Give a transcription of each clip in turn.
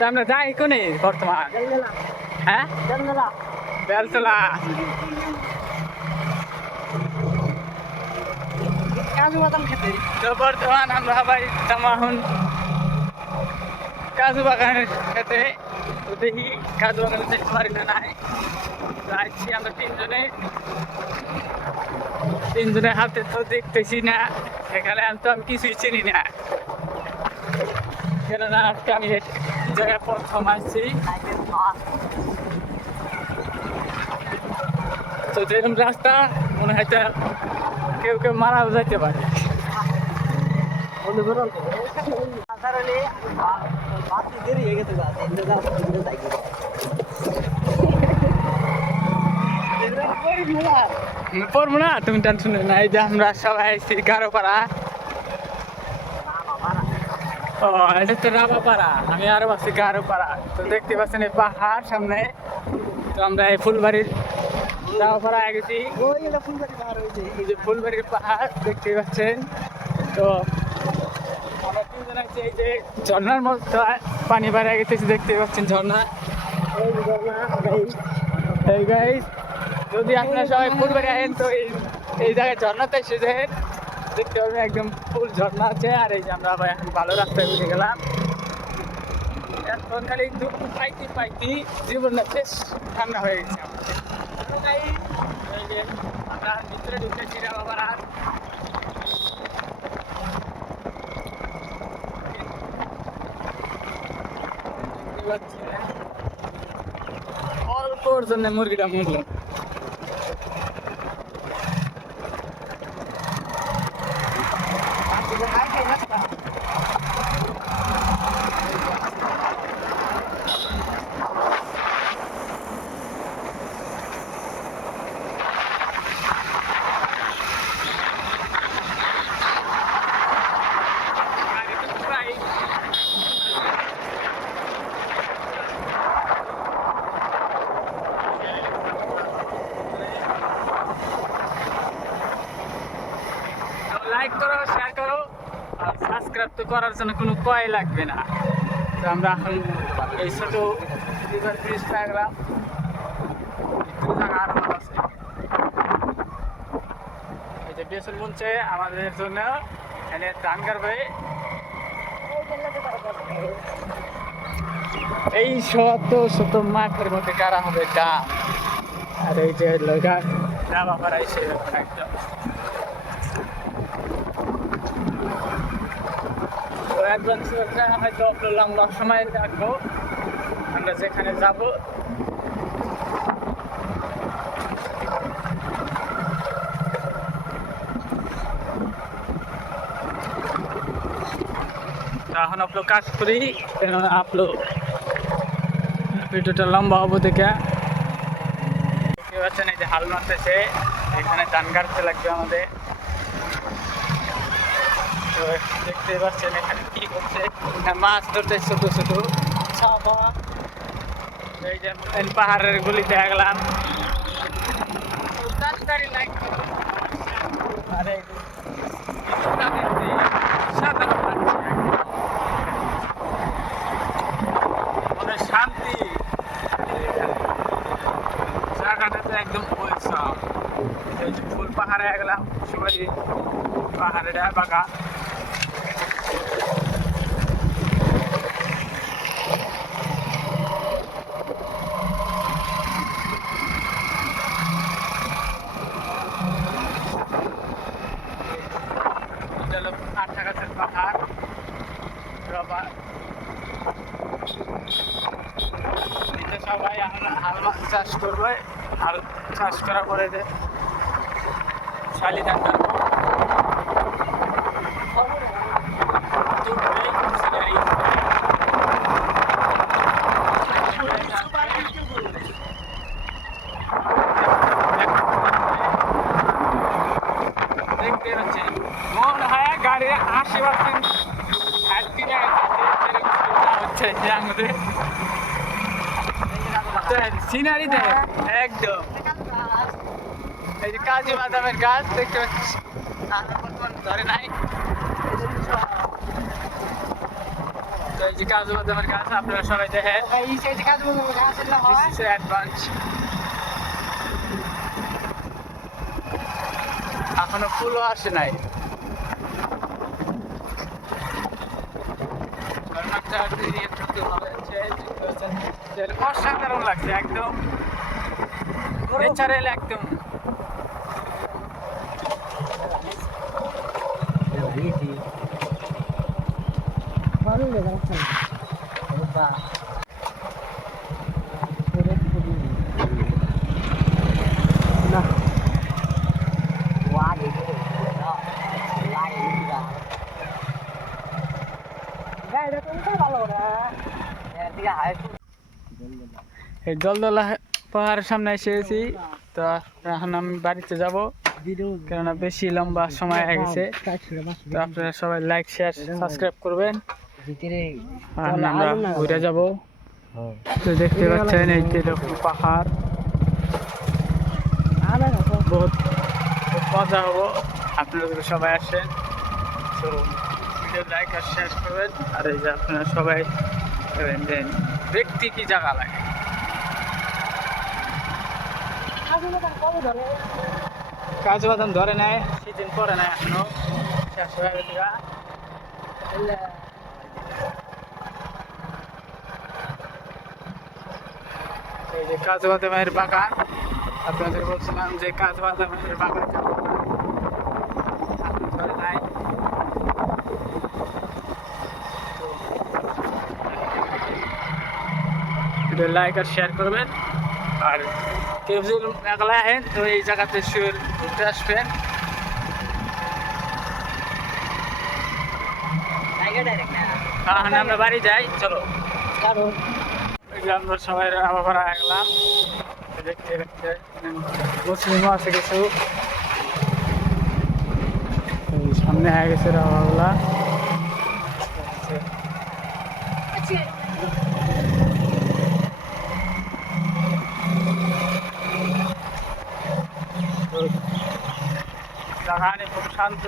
তো আমরা যাই কোনে বর্তমান? হ্যাঁ, বেলতলা। কাজু বাদাম খেতে। তো বর্তমান আমরা ভাই তামাহুন কাজু বাগানের খেতে। তো দেখি কাজু বাগানে দেখতে পারি না নাই। যাচ্ছি আমরা তিনজনের হাতে তো দেখতেছি না, এখানে আমি তো কিছুই চিনি না, কেননা আজকে আমি এই জায়গায় প্রথম আসছি। তো যেরকম রাস্তা মনে হয় কেউ কেউ মারা যেতে পারে। পড়বো না, তুমি টেনশন না। এই যে আমরা সবাই আইছি গারোপাড়া। ও, এটা তো রাবাপাড়া, আমি আরো আছি গারোপাড়া। তো দেখতে পাচ্ছেন এই পাহাড় সামনে। তো আমরা এই ফুলবাড়ির রাবাপাড়া গেছি। এই যে ফুলবাড়ির পাহাড় দেখতে পাচ্ছেন। তো আমরা তিনজন আছি, এই যে ঝর্ণার মধ্যে পানি বাড়া গেতেছি, দেখতে পাচ্ছেন ঝর্ণা। এই গাইস, যদি আপনারা সবাই ফুলবাড়ি আসেন তো এই জায়গায় ঝর্ণাতে এসে যায় দেখতে পাবেন, একদম ফুল ঝর্ণা আছে। আর এই যে আমরা আবার এখন ভালো রাস্তায় উঠে গেলাম। এখন খালি দুধ পাইতি জীবনটা বেশ ঠান্ডা হয়ে গেছে আমাদের। এই যে আমরা ভিতরে ঢুকেছি আবার। আর অল্পর জন্য মুরগিটা মরলো। লাইক করো, শেয়ার করো, আর সাবস্ক্রাইব তো করার জন্য কোনো কয় লাগবে না। তো আমরা এখন এই ছোট রিভার ব্রিজ পেয়ে গেলাম। আরো ভালো আছে, এই যে বেসন বুনছে আমাদের জন্য এনে ধান কাটবে। এই শত শত মাঠের মধ্যে কারা হবে গান। আর এই যে লগা রাবা পাড়াইছে একদম। তো অ্যাডভেঞ্চারটা হয়তো লম্বা সময় থাকবো আমরা যেখানে যাব। এখন আপলো কাজ করি, আপলো ভিডিওটা লম্বা হবো দেখে। দেখতে পাচ্ছেন এই যে হাল মারতেছে, এখানে ধান কাটতে লাগবে আমাদের। তো দেখতে পাচ্ছেন এখানে কি করছে, মাছ ধরতে ছোট ছোট ছাপা। এই যে পাহাড়ের গুলি দেখা গেলাম। আরে শান্তি, জায়গাটা তো একদম পয়সা। এই যে ফুল পাহাড়ে গেলাম, সবাই পাহাড়ে বাঁকা। আটটা গাছের পাহাড় রবার। সবাই হাল চাষ করবে, হাল চাষ করার পরে যে শালি ধান কাটবো। দেখতে পাচ্ছেন মনে হয় গাড়ির 80% হচ্ছে আমাদের সিনারি দেয় একদম। এই যে কাজু বাদামের গাছ দেখতে পাচ্ছি, ধরে নাই। তো এই যে কাজু বাদামের গাছ আপনারা সবাই দেখেন এই সাইডে কাজ বলবো গাছ এগুলো হয় অ্যাডভান্স এখনো ফুলও আসে নাই অসাধারণ লাগছে একদম ন্যাচারাল একদম ভালো লাগে না এই দলদলা পাহাড়ের সামনে এসেছি তো এখন আমি বাড়িতে যাব কেননা বেশি লম্বা সময় হয়ে গেছে তো আপনারা সবাই লাইক শেয়ার সাবস্ক্রাইব করবেন আর আমরা ঘুরে যাব তো দেখতে পাচ্ছেন এই যে এরকম পাহাড় বহুত খুব মজা হবো আপনারা যদি সবাই আসেন তো ভিডিও লাইক আর শেয়ার করবেন আর এই যে আপনারা সবাই দেন দেখতে কি জায়গা লাগে কাজু বাদাম ধরে নেয় সিজন পরে নেয় এখনো শেষ হয়ে গেছে এই যে কাজু বাদামের বাগান আপনাদের বলছিলাম যে কাজু বাদামের বাগান ধরে নাই ভিডিও লাইক আর শেয়ার করবেন আর কেউ যদি মেঘালয় আসেন তো এই জায়গাতে শিওর ঘুরতে আসবেন আমরা বাড়ি যাই চলো আমরা সবাই আবার গেলাম দেখতে দেখতে মুসলিমও আছে কিছু সামনে হয়ে গেছে রাবাগুলা জায়গাটা খুব শান্ত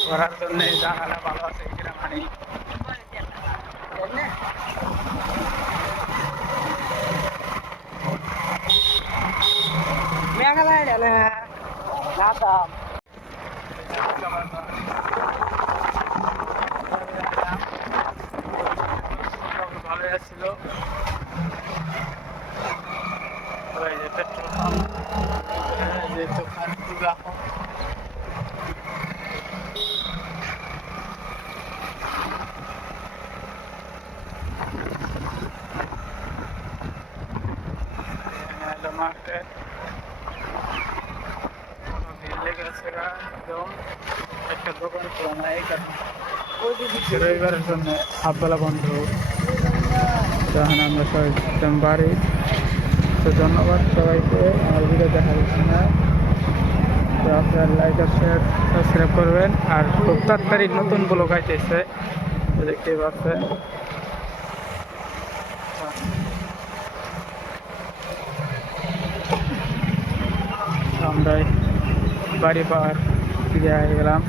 ঘোরার জন্য জায়গাটা ভালো আছে গ্রামানি মেঘালয় না নাতাম ভালো ছিল পেট্রোল পাম্প যে দোকান মার্কেট একদম একটা দোকান খোলা নাই রবিবারের জন্য হাফবেলা বন্ধ তখন আমরা সবাই বাড়ি তো ধন্যবাদ সবাইকে আমার ভিডিও দেখার জন্য তো আপনার লাইক আর শেয়ার সাবস্ক্রাইব করবেন আর খুব তাড়াতাড়ি নতুন ব্লগ আইতেছে দেখতেই পাচ্ছেন আমরা বাড়ি পাওয়ার ফিরে গেলাম।